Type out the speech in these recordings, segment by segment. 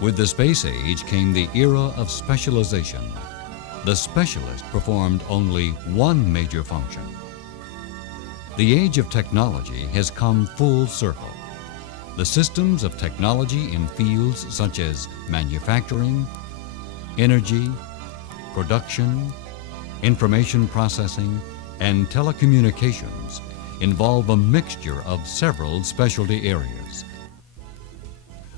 With the space age came the era of specialization. The specialist performed only one major function. The age of technology has come full circle. The systems of technology in fields such as manufacturing, energy, production, information processing, and telecommunications involve a mixture of several specialty areas.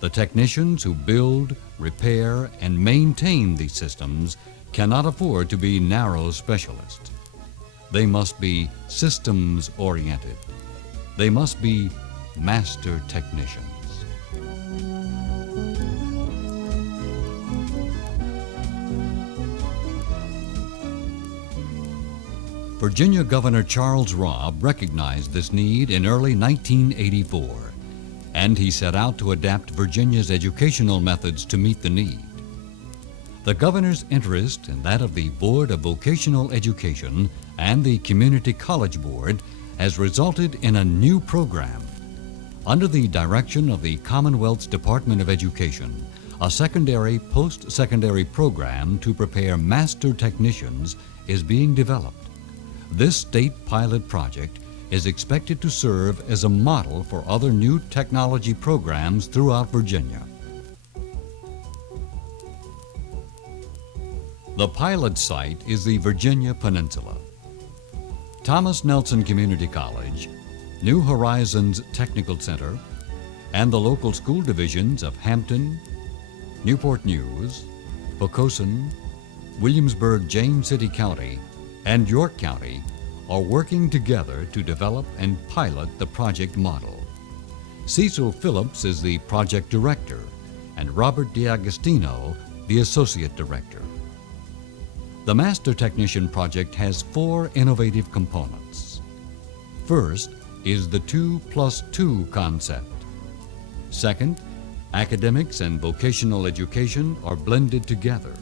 The technicians who build, repair, and maintain these systems cannot afford to be narrow specialists. They must be systems-oriented. They must be master technicians. Virginia Governor Charles Robb recognized this need in early 1984, and he set out to adapt Virginia's educational methods to meet the need. The governor's interest and that of the Board of Vocational Education and the Community College Board has resulted in a new program. Under the direction of the Commonwealth's Department of Education, a secondary post-secondary program to prepare master technicians is being developed. This state pilot project is expected to serve as a model for other new technology programs throughout Virginia. The pilot site is the Virginia Peninsula. Thomas Nelson Community College, New Horizons Technical Center, and the local school divisions of Hampton, Newport News, Poquoson, Williamsburg-James City County, and York County are working together to develop and pilot the project model. Cecil Phillips is the project director, and Robert DiAgostino the associate director. The Master Technician project has 4 innovative components. First is the 2+2 concept. Second, academics and vocational education are blended together.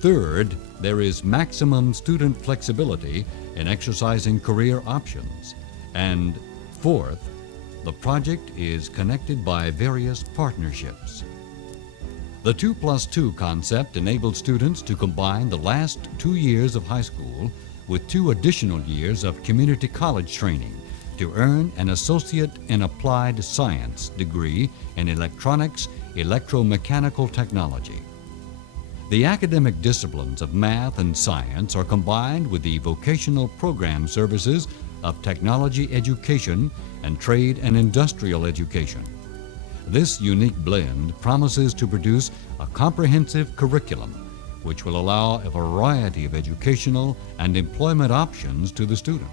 Third, there is maximum student flexibility in exercising career options. And fourth, the project is connected by various partnerships. The 2+2 concept enables students to combine the last 2 years of high school with 2 additional years of community college training to earn an Associate in Applied Science degree in Electronics, Electromechanical Technology. The academic disciplines of math and science are combined with the vocational program services of technology education and trade and industrial education. This unique blend promises to produce a comprehensive curriculum which will allow a variety of educational and employment options to the student.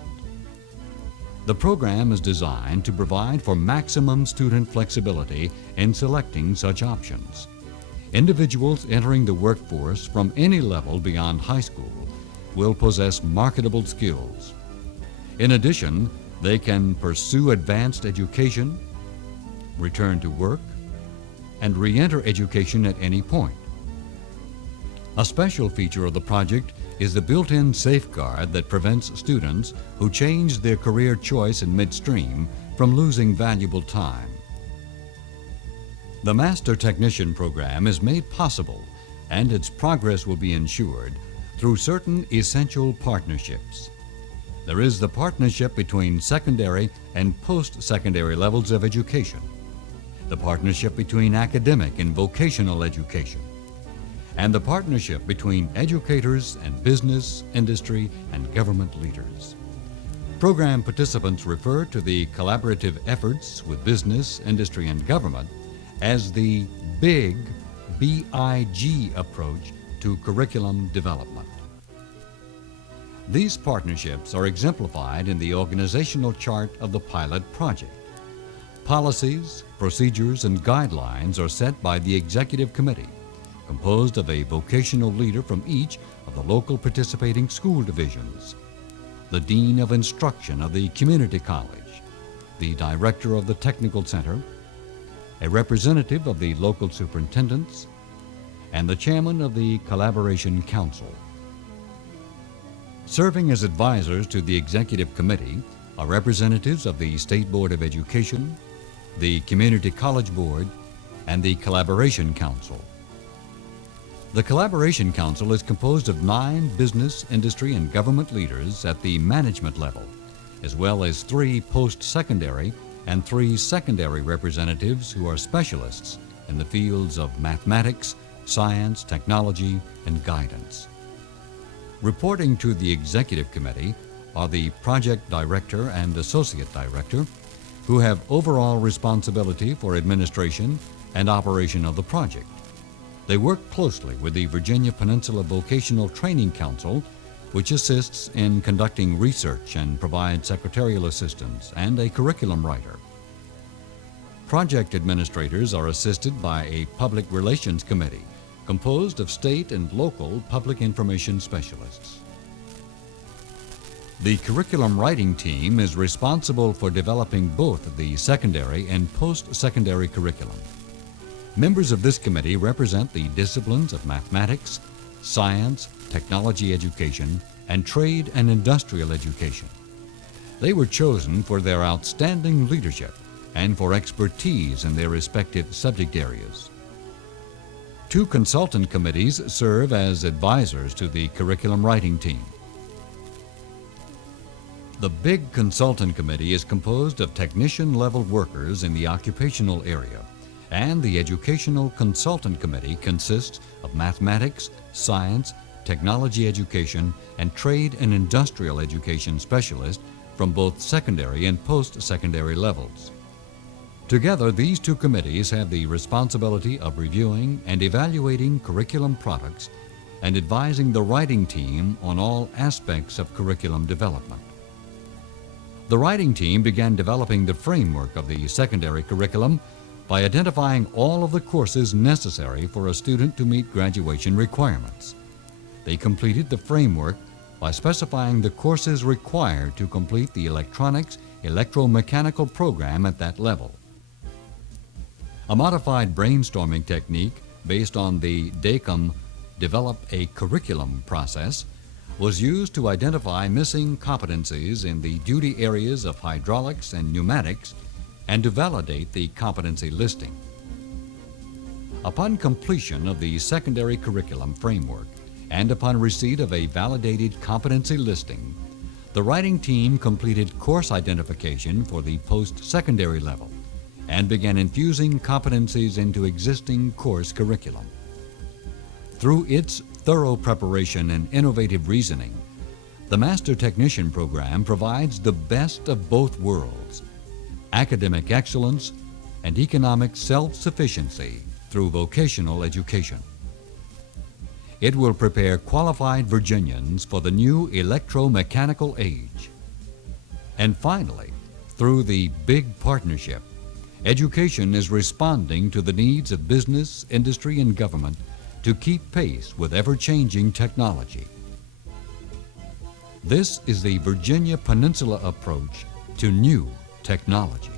The program is designed to provide for maximum student flexibility in selecting such options. Individuals entering the workforce from any level beyond high school will possess marketable skills. In addition, they can pursue advanced education, return to work, and re-enter education at any point. A special feature of the project is the built-in safeguard that prevents students who change their career choice in midstream from losing valuable time. The Master Technician program is made possible, and its progress will be ensured through certain essential partnerships. There is the partnership between secondary and post-secondary levels of education, the partnership between academic and vocational education, and the partnership between educators and business, industry, and government leaders. Program participants refer to the collaborative efforts with business, industry, and government as the BIG, B-I-G approach to curriculum development. These partnerships are exemplified in the organizational chart of the pilot project. Policies, procedures, and guidelines are set by the Executive Committee, composed of a vocational leader from each of the local participating school divisions, the Dean of Instruction of the Community College, the Director of the Technical Center, a representative of the local superintendents, and the Chairman of the Collaboration Council. Serving as advisors to the Executive Committee are representatives of the State Board of Education, the Community College Board, and the Collaboration Council. The Collaboration Council is composed of 9 business, industry, and government leaders at the management level, as well as 3 post-secondary and 3 secondary representatives who are specialists in the fields of mathematics, science, technology, and guidance. Reporting to the Executive Committee are the Project Director and Associate Director, who have overall responsibility for administration and operation of the project. They work closely with the Virginia Peninsula Vocational Training Council, which assists in conducting research and provides secretarial assistance and a curriculum writer. Project administrators are assisted by a Public Relations Committee composed of state and local public information specialists. The curriculum writing team is responsible for developing both the secondary and post-secondary curriculum. Members of this committee represent the disciplines of mathematics, science, technology education, and trade and industrial education. They were chosen for their outstanding leadership and for expertise in their respective subject areas. 2 consultant committees serve as advisors to the curriculum writing team. The Big Consultant Committee is composed of technician-level workers in the occupational area, and the Educational Consultant Committee consists of mathematics, science, technology education, and trade and industrial education specialists from both secondary and post-secondary levels. Together, these 2 committees have the responsibility of reviewing and evaluating curriculum products and advising the writing team on all aspects of curriculum development. The writing team began developing the framework of the secondary curriculum by identifying all of the courses necessary for a student to meet graduation requirements. They completed the framework by specifying the courses required to complete the electronics electromechanical program at that level. A modified brainstorming technique based on the DACUM Develop a Curriculum process was used to identify missing competencies in the duty areas of hydraulics and pneumatics and to validate the competency listing. Upon completion of the secondary curriculum framework and upon receipt of a validated competency listing, the writing team completed course identification for the post-secondary level and began infusing competencies into existing course curriculum. Through its thorough preparation and innovative reasoning, the Master Technician program provides the best of both worlds: academic excellence and economic self-sufficiency through vocational education. It will prepare qualified Virginians for the new electromechanical age. And finally, through the Big Partnership, education is responding to the needs of business, industry, and government to keep pace with ever-changing technology. This is the Virginia Peninsula approach to new technology.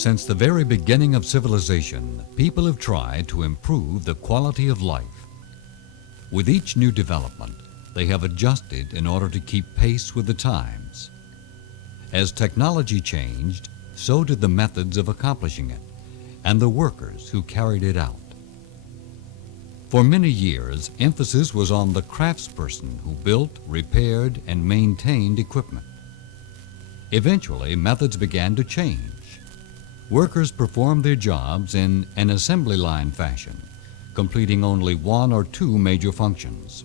Since the very beginning of civilization, people have tried to improve the quality of life. With each new development, they have adjusted in order to keep pace with the times. As technology changed, so did the methods of accomplishing it, and the workers who carried it out. For many years, emphasis was on the craftsperson who built, repaired, and maintained equipment. Eventually, methods began to change. Workers performed their jobs in an assembly line fashion, completing only one or two major functions.